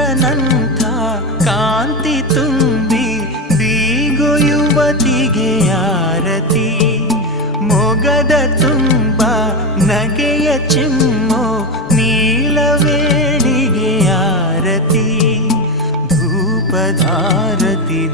ಚಂದ್ರನಂಥ ಕಾಂತಿ ತುಂಬಿ ಬೀಗು ಯುವತಿಗೆ ಆರತಿ. ಮೊಗದ ತುಂಬ ನಗೆಯ ಚಿಮ್ಮೋ ನೀಲವೇಣಿಗೆ ಆರತಿ. ಧೂಪಧಾರತಿ